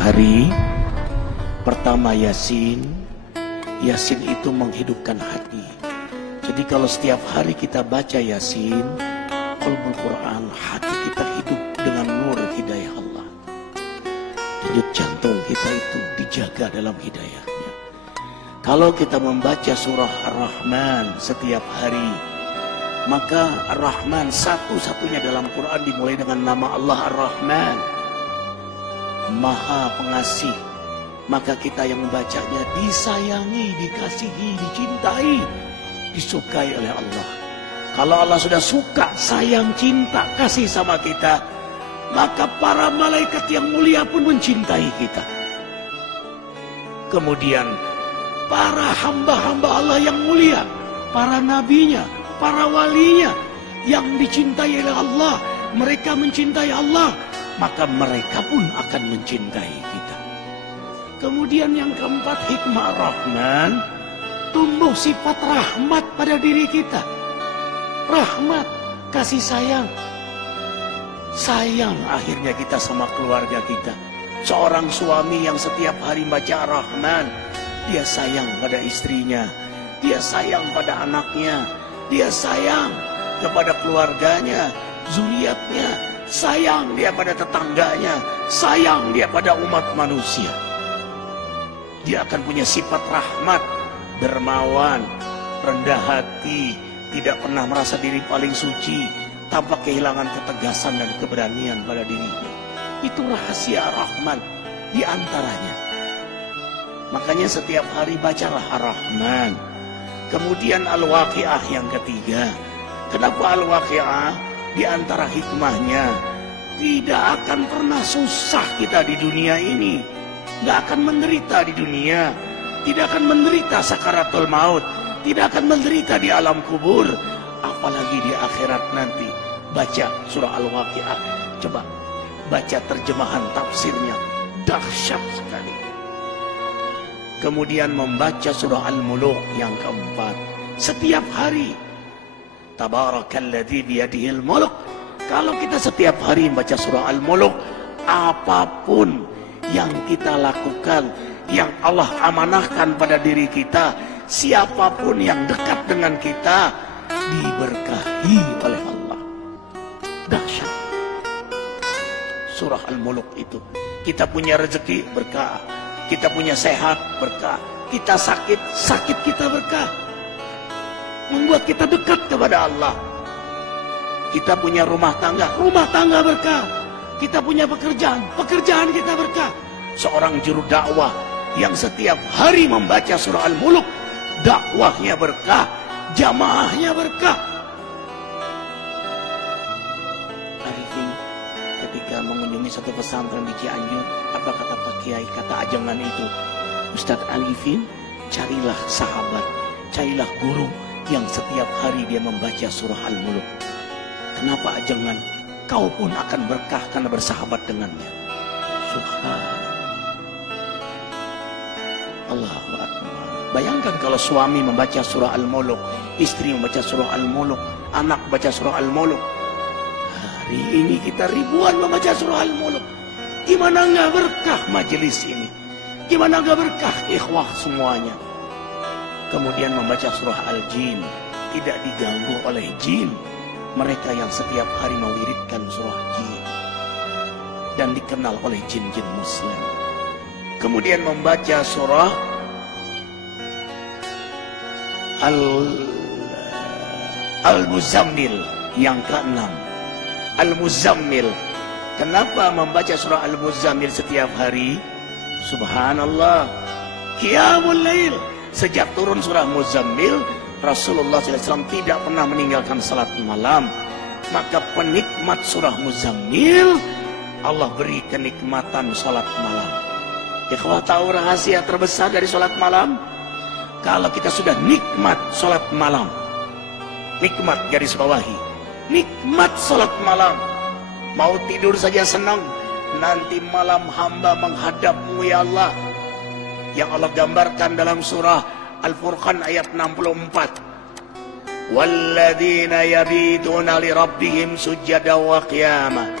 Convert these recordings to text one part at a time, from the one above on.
hari. Pertama Yasin. Yasin itu menghidupkan hati. Jadi kalau setiap hari kita baca Yasin, qalbul Quran, hati kita hidup dengan nur hidayah Allah. Denyut jantung kita itu dijaga dalam hidayahnya. Kalau kita membaca surah Ar-Rahman setiap hari, maka Ar-Rahman satu-satunya dalam Quran dimulai dengan nama Allah Ar-Rahman, Maha Pengasih. Maka kita yang membacanya disayangi, dikasihi, dicintai, disukai oleh Allah. Kalau Allah sudah suka, sayang, cinta, kasih sama kita, maka para malaikat yang mulia pun mencintai kita. Kemudian para hamba-hamba Allah yang mulia, para nabinya, para walinya yang dicintai oleh Allah, mereka mencintai Allah, maka mereka pun akan mencintai kita. Kemudian yang keempat, hikmah Rahman, tumbuh sifat rahmat pada diri kita. Rahmat, kasih sayang. Sayang akhirnya kita sama keluarga kita. Seorang suami yang setiap hari baca Rahman, dia sayang pada istrinya, dia sayang pada anaknya, dia sayang kepada keluarganya, zuriatnya, sayang dia pada tetangganya, sayang dia pada umat manusia. Dia akan punya sifat rahmat, dermawan, rendah hati, tidak pernah merasa diri paling suci, tanpa kehilangan ketegasan dan keberanian pada dirinya. Itu rahasia Rahman di antaranya. Makanya setiap hari bacalah Ar-Rahman. Kemudian Al-Waqi'ah yang ketiga. Kenapa Al-Waqi'ah? Di antara hikmahnya, tidak akan pernah susah kita di dunia ini. Nggak akan menderita di dunia, tidak akan menderita sakaratul maut, tidak akan menderita di alam kubur, apalagi di akhirat nanti. Baca surah Al-Waqi'ah, coba baca terjemahan tafsirnya, dahsyat sekali. Kemudian membaca surah Al-Muluk yang keempat setiap hari. Tabarakalladzi biyadihil mulk. Kalau kita setiap hari membaca surah Al-Muluk, apapun yang kita lakukan, yang Allah amanahkan pada diri kita, siapapun yang dekat dengan kita, diberkahi oleh Allah. Dahsyat surah Al-Muluk itu. Kita punya rezeki, berkah. Kita punya sehat, berkah. Kita sakit, sakit kita berkah. Membuat kita dekat kepada Allah. Kita punya rumah tangga berkah. Kita punya pekerjaan, pekerjaan kita berkah. Seorang juru dakwah yang setiap hari membaca surah Al-Muluk, dakwahnya berkah, jamaahnya berkah. Arifin ketika mengunjungi satu pesantren di Cianjur, apa kata Pak Kiai, kata ajengan itu, Ustadz Arifin, carilah sahabat, carilah guru yang setiap hari dia membaca surah Al-Muluk. Kenapa ajengan? Kau pun akan berkah karena bersahabat dengannya. Subhanallah. Allahu Akbar. Bayangkan kalau suami membaca surah Al-Muluk, istri membaca surah Al-Muluk, anak baca surah Al-Muluk. Hari ini kita ribuan membaca surah Al-Muluk. Gimana nggak berkah majelis ini? Gimana nggak berkah ikhwah semuanya? Kemudian membaca surah Al-Jin, tidak diganggu oleh jin. Mereka yang setiap hari mewiridkan surah jin dan dikenal oleh jin-jin muslim. Kemudian membaca surah Al-Muzammil yang ke-6. Al-Muzammil. Kenapa membaca surah Al-Muzammil setiap hari? Subhanallah. Qiyamul Lail. Sejak turun surah Muzammil, Rasulullah SAW tidak pernah meninggalkan salat malam. Maka penikmat surah Muzammil, Allah beri kenikmatan salat malam. Ikhwah, tahu rahasia terbesar dari salat malam? Kalau kita sudah nikmat salat malam, nikmat garis bawahi, nikmat salat malam, mau tidur saja senang, nanti malam hamba menghadapmu ya Allah. Yang Allah gambarkan dalam surah Al-Furqan ayat 64. Walladzina yabituna li rabbihim sujada wa qiyama.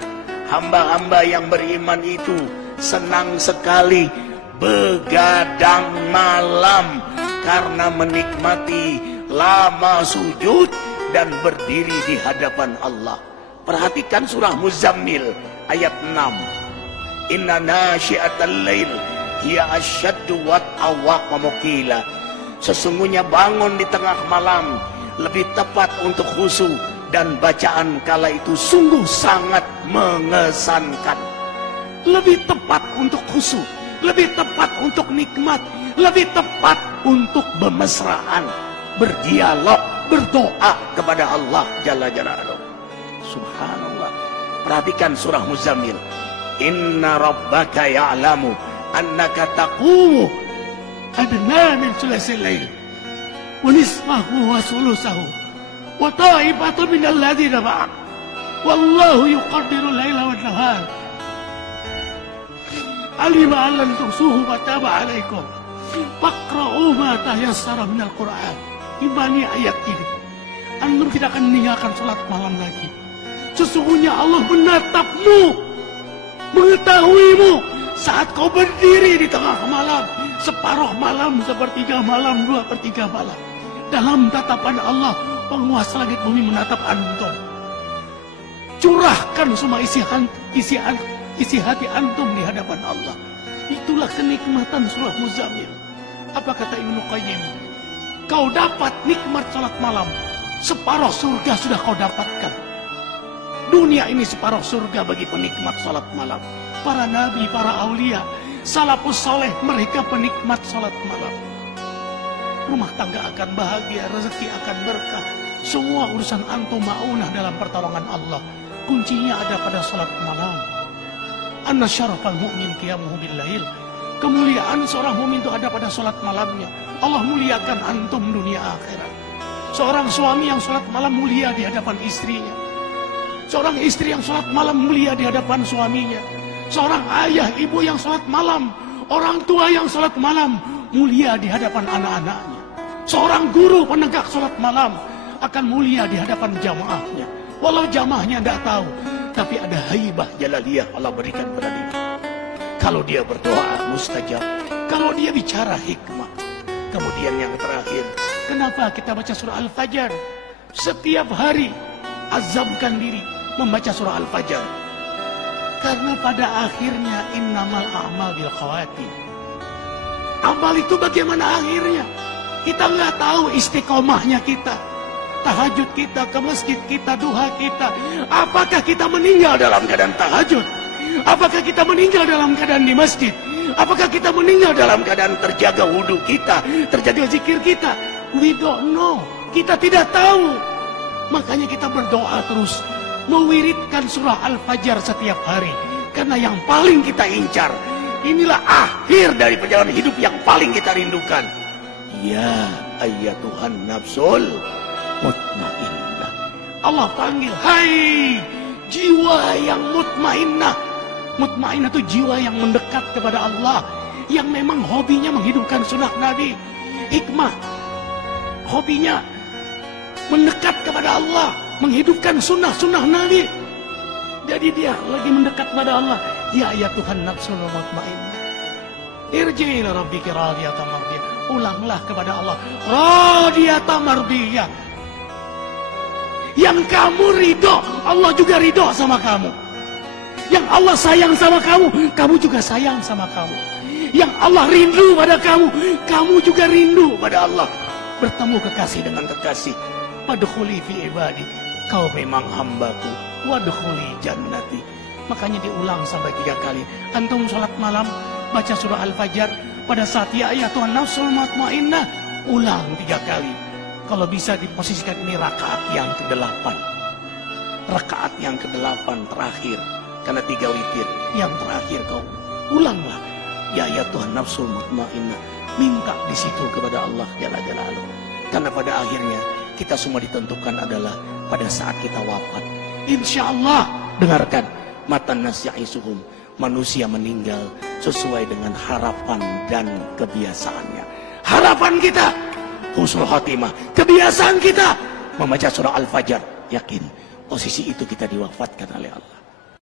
Hamba-hamba yang beriman itu senang sekali begadang malam karena menikmati lama sujud dan berdiri di hadapan Allah. Perhatikan surah Muzammil ayat 6. Inna nasyi'atal lail hiya asyaddu wat'a wa muqila. Sesungguhnya bangun di tengah malam lebih tepat untuk khusyuk dan bacaan kala itu sungguh sangat mengesankan. Lebih tepat untuk khusyuk, lebih tepat untuk nikmat, lebih tepat untuk bermesraan, berdialog, berdoa kepada Allah Jalla Jalaluhu. Subhanallah. Perhatikan surah Muzammil. Inna rabbaka ya'lamu annaka taqumu adna min sulasil lail wa nisfahu wa sulusahu wa ta'ifatu min alladhina ma'ak wallahu yuqaddiru laila wa nahar alima an lan tuhsuhu wa taba alaikum faqra'u ma tayassara minal Qur'an. Imani ayat ini. Antum tidak akan meninggalkan salat malam lagi. Sesungguhnya Allah menatapmu, mengetahuimu saat kau berdiri di tengah malam, separuh malam, sepertiga malam, 2/3 malam. Dalam tatapan Allah, penguasa langit bumi menatap antum. Curahkan semua isi hati antum di hadapan Allah. Itulah kenikmatan surah Muzammil. Apa kata Ibnu Qayyim? Kau dapat nikmat salat malam, separuh surga sudah kau dapatkan. Dunia ini separuh surga bagi penikmat salat malam. Para nabi, para aulia, salafus soleh, mereka penikmat salat malam. Rumah tangga akan bahagia, rezeki akan berkah. Semua urusan antum ma'unah dalam pertolongan Allah. Kuncinya ada pada salat malam. Anna syarafal mu'min qiyamuhu bil-lail. Kemuliaan seorang mukmin itu ada pada salat malamnya. Allah muliakan antum dunia akhirat. Seorang suami yang salat malam mulia di hadapan istrinya. Seorang istri yang salat malam mulia di hadapan suaminya. Seorang ayah, ibu yang salat malam, orang tua yang salat malam mulia di hadapan anak-anaknya. Seorang guru penegak salat malam akan mulia di hadapan jamaahnya. Walau jamaahnya tidak tahu, tapi ada haibah jalaliyah Allah berikan pada dia. Kalau dia berdoa mustajab, kalau dia bicara hikmah. Kemudian yang terakhir, kenapa kita baca surah Al-Fajr? Setiap hari azamkan diri membaca surah Al-Fajr. Karena pada akhirnya innamal a'mal bil khawatim. Amal itu bagaimana akhirnya? Kita nggak tahu istiqomahnya kita. Tahajud kita, ke masjid kita, duha kita. Apakah kita meninggal dalam keadaan tahajud? Apakah kita meninggal dalam keadaan di masjid? Apakah kita meninggal dalam keadaan terjaga wudhu kita, terjaga zikir kita? We don't know. Kita tidak tahu. Makanya kita berdoa terus, mewiridkan surah Al-Fajr setiap hari. Karena yang paling kita incar, inilah akhir dari perjalanan hidup yang paling kita rindukan. Ya ayyatuhan nafsul mutmainnah. Allah panggil, hai jiwa yang mutmainnah. Mutmainnah itu jiwa yang mendekat kepada Allah, yang memang hobinya menghidupkan sunnah Nabi. Hikmah, hobinya mendekat kepada Allah, menghidupkan sunnah Nabi. Jadi dia lagi mendekat kepada Allah. Ya Tuhan nafsul mutmainnah, irji ila rabbika radiyatan mardiyah. Ulanglah kepada Allah, radiyatan mardiyah. Yang kamu ridho, Allah juga ridho sama kamu. Yang Allah sayang sama kamu, kamu juga sayang sama kamu. Yang Allah rindu pada kamu, kamu juga rindu pada Allah. Bertemu kekasih dengan kekasih. Wadkhuli fi ibadi, kau memang hambaku. Wadkhuli jannati. Makanya diulang sampai 3 kali. Antum sholat malam, baca surah Al-Fajr. Pada saat ya ayyatuhan nafsul mutmainnah, ulang 3 kali. Kalau bisa diposisikan ini rakaat yang ke-8. Rakaat yang ke-8 terakhir. Karena 3 witir. Yang terakhir kau ulanglah. Ya Tuhan nafsul mutmainnah. Minta di situ kepada Allah Jalla Jalaluhu. Karena pada akhirnya kita semua ditentukan adalah pada saat kita wafat. Insya Allah, dengarkan. Matan nas ya'isuhum. Manusia meninggal sesuai dengan harapan dan kebiasaannya. Harapan kita husnul khatimah. Kebiasaan kita membaca surah Al-Fajr. Yakin posisi itu kita diwafatkan oleh Allah.